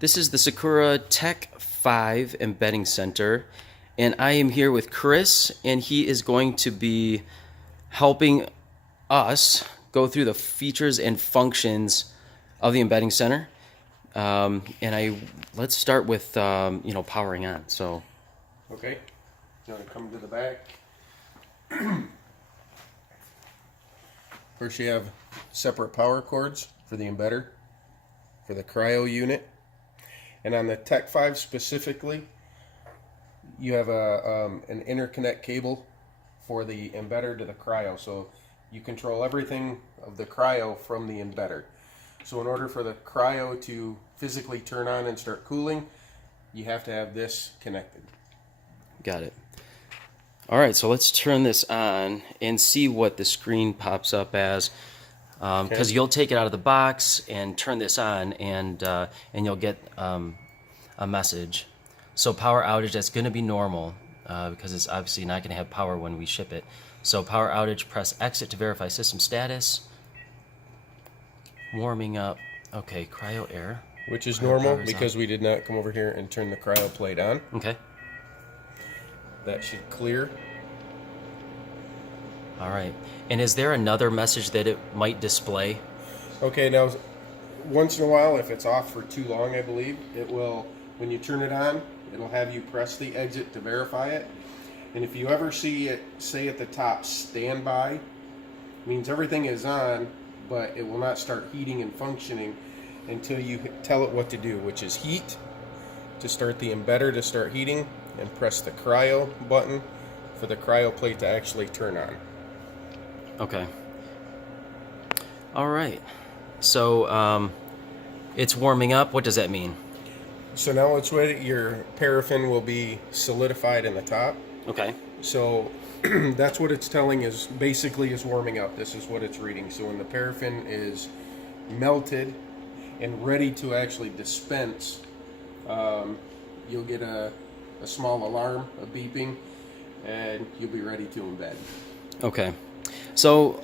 This is the Sakura TEC 5 Embedding Center, and I am here with Chris, and he is going to be helping us go through the features and functions of the Embedding Center. Let's start with powering on. So, Okay, you want to come to the back. First, you have separate power cords for the embedder, for the cryo unit, and on the TEC 5 specifically, you have an interconnect cable for the embedder to the cryo. So you control everything of the cryo from the embedder. So in order for the cryo to physically turn on and start cooling, you have to have this connected. got it. All right, so let's turn this on and see what the screen pops up as. Because you'll take it out of the box and turn this on, and you'll get a message. So power outage, that's going to be normal because it's obviously not going to have power when we ship it. So power outage, press exit to verify system status. Warming up. Okay, cryo air. Which is normal because we did not come over here and turn the cryo plate on. Okay. That should clear. All right. And is there another message that it might display? Okay, now once in a while, if it's off for too long, I believe, it will, when you turn it on, it'll have you press the exit to verify it. And if you ever see it say at the top, standby, means everything is on, but it will not start heating and functioning until you tell it what to do, which is heat to start the embedder to start heating, and press the cryo button for the cryo plate to actually turn on. Okay. All right. So it's warming up. What does that mean? So now it's ready. Your paraffin will be solidified in the top. Okay. So that's what it's telling is basically is warming up. This is what it's reading. So when the paraffin is melted and ready to actually dispense, you'll get a small alarm, a beeping, and you'll be ready to embed. Okay. So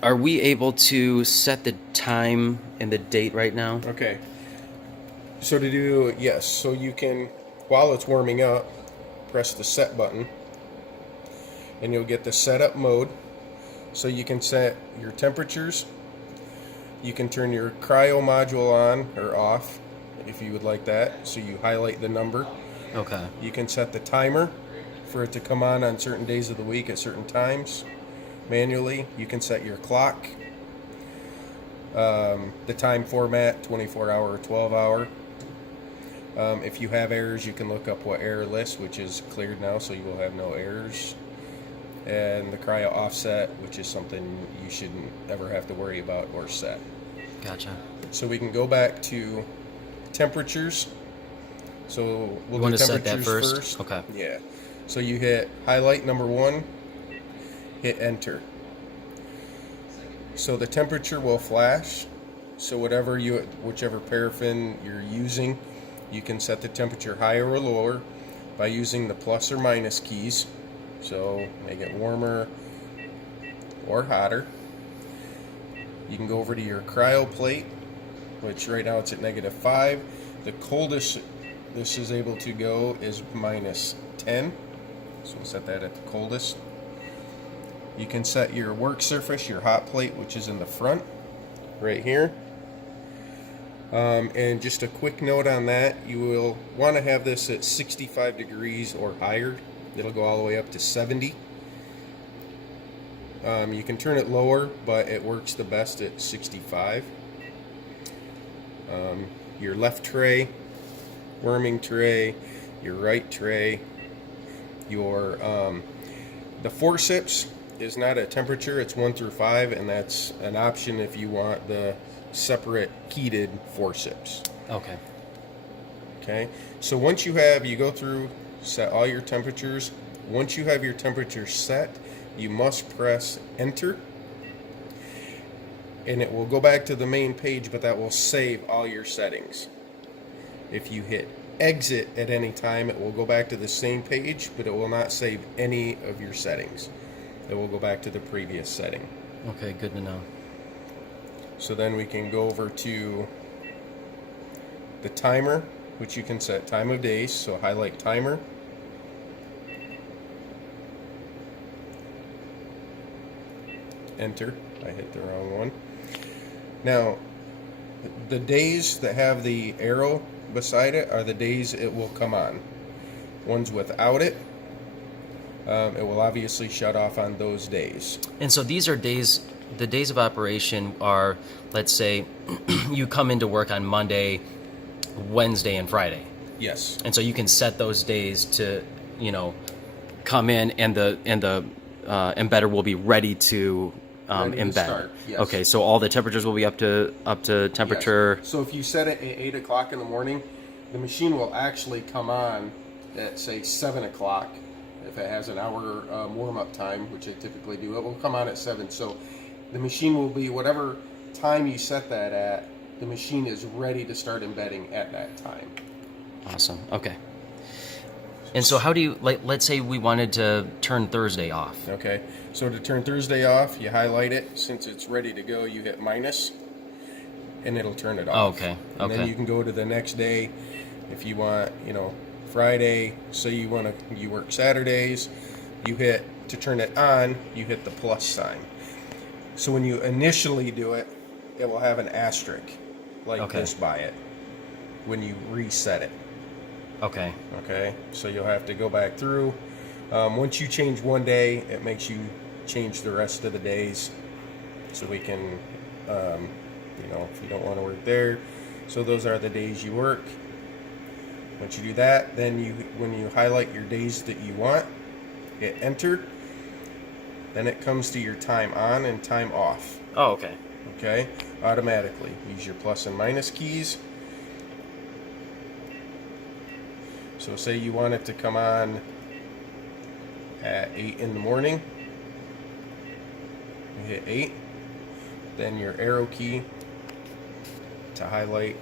are we able to set the time and the date right now? Okay. So to do, yes. So you can, while it's warming up, press the set button, and you'll get the setup mode. So you can set your temperatures. You can turn your cryo module on or off if you would like that. So you highlight the number. Okay. You can set the timer for it to come on certain days of the week at certain times. Manually, you can set your clock. The time format, 24-hour or 12-hour. If you have errors, you can look up what error list, which is cleared now, so you will have no errors. And the cryo offset, which is something you shouldn't ever have to worry about or set. Gotcha. So we can go back to temperatures. So we'll want do to set that temperatures first? Okay. Yeah. So you hit highlight number 1, hit enter. So the temperature will flash. So whichever paraffin you're using, you can set the temperature higher or lower by using the plus or minus keys. So make it warmer or hotter. You can go over to your cryo plate, which right now it's at -5. The coldest this is able to go is -10. So we'll set that at the coldest. You can set your work surface, your hot plate, which is in the front, right here. And just a quick note on that, you will want to have this at 65 degrees or higher. It'll go all the way up to 70. You can turn it lower, but it works the best at 65. Your left tray, warming tray, your right tray, your the forceps is not a temperature, it's 1 through 5, and that's an option if you want the separate heated forceps. Okay. Okay, so once you go through, set all your temperatures. Once you have your temperature set, you must press enter, and it will go back to the main page, but that will save all your settings. If you hit exit at any time, it will go back to the same page, but it will not save any of your settings. It will go back to the previous setting. Okay, good to know. So then we can go over to the timer, which you can set time of days. So highlight timer. Enter. I hit the wrong one. Now, the days that have the arrow beside it are the days it will come on. Ones without it, it will obviously shut off on those days. And so these are days, the days of operation are, let's say, you come into work on Monday, Wednesday, and Friday. Yes. And so you can set those days to, you know, come in, and the embedder will be ready to Ready to embed. start, yes. Okay, so all the temperatures will be up to temperature. Yes. So if you set it at 8 o'clock in the morning, the machine will actually come on at, say, 7 o'clock. If it has an hour warm-up time, which I typically do, it will come on at 7. So the machine will be, whatever time you set that at, the machine is ready to start embedding at that time. Awesome. Okay. And so how do you, like, let's say we wanted to turn Thursday off. Okay, so to turn Thursday off, you highlight it. Since it's ready to go, you hit minus, and it'll turn it off. Okay, And then you can go to the next day. If you want, you know, Friday, say you work Saturdays, you hit, to turn it on, you hit the plus sign. So when you initially do it, it will have an asterisk like this by it when you reset it. Okay. Okay, so you'll have to go back through. Once you change one day, it makes you change the rest of the days, so we can, you know, if you don't want to work there, so those are the days you work. Once you do that, then when you highlight your days that you want, hit enter. Then it comes to your time on and time off. Oh, okay. Okay, automatically. Use your plus and minus keys. So say you want it to come on at 8 in the morning. You hit 8. Then your arrow key to highlight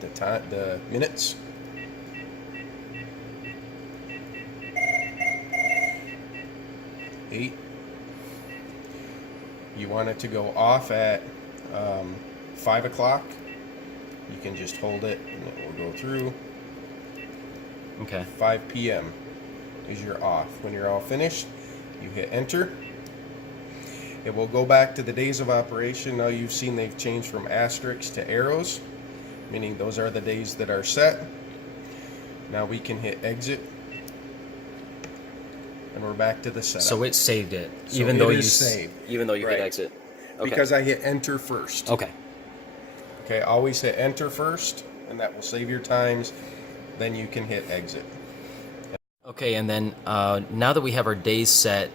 the time, the minutes. Eight. You want it to go off at 5 o'clock. You can just hold it and it will go through. Okay. 5 p.m. is your off. When you're all finished, you hit enter. It will go back to the days of operation. Now you've seen they've changed from asterisks to arrows, meaning those are the days that are set. Now we can hit exit, and we're back to the setup. So it saved it, So even it though is you saved. even though you Right. hit exit. Okay. Because I hit enter first. Okay. Okay, always hit enter first, and that will save your times. Then you can hit exit. Okay, and then now that we have our days set,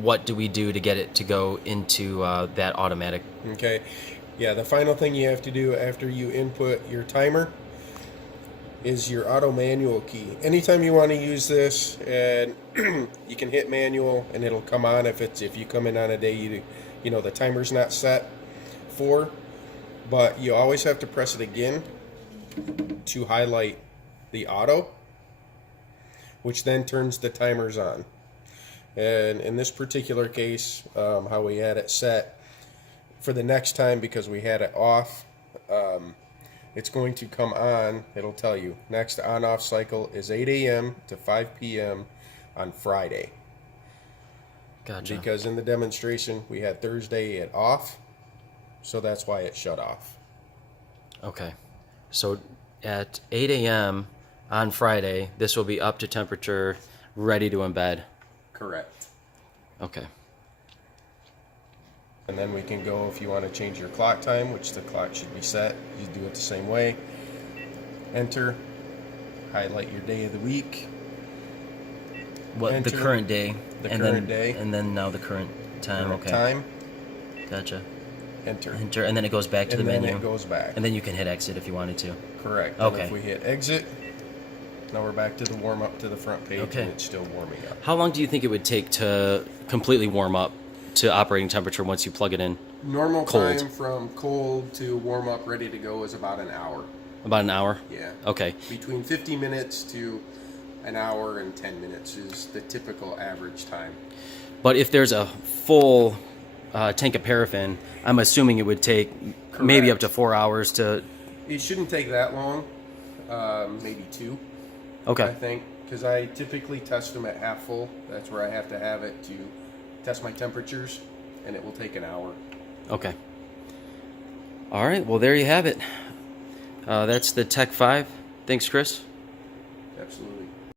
what do we do to get it to go into that automatic? Okay, yeah, the final thing you have to do after you input your timer is your auto manual key. Anytime you want to use this, and you can hit manual and it'll come on if you come in on a day you know the timer's not set for, but you always have to press it again to highlight the auto, which then turns the timers on. And in this particular case, how we had it set for the next time, because we had it off, it's going to come on. It'll tell you next on-off cycle is 8 a.m. to 5 p.m. on Friday. Gotcha. Because in the demonstration we had Thursday at off, so that's why it shut off. Okay. So at 8 a.m. on Friday, this will be up to temperature, ready to embed. Correct. Okay. And then we can go, if you want to change your clock time, which the clock should be set, you do it the same way. Enter, highlight your day of the week. What Enter the current day? the and current then, day. and then now the current time. Current Okay. time, Gotcha. enter. Enter, and then it goes back to And the then menu. it goes back. And then you can hit exit if you wanted to. Correct. Okay. And if we hit exit, now we're back to the warm up to the front page, Okay. and it's still warming up. How long do you think it would take to completely warm up to operating temperature once you plug it in? Normal Cold. time from cold to warm up, ready to go, is about an hour. About an hour? Yeah. Okay. Between 50 minutes to an hour and 10 minutes is the typical average time. But if there's a full tank of paraffin, I'm assuming it would take maybe up Correct. to 4 hours to... It shouldn't take that long. maybe 2. I Okay. think, because I typically test them at half full. That's where I have to have it to test my temperatures, and it will take an hour. Okay. All right. Well, there you have it. That's the TEC 5. Thanks, Chris. Absolutely.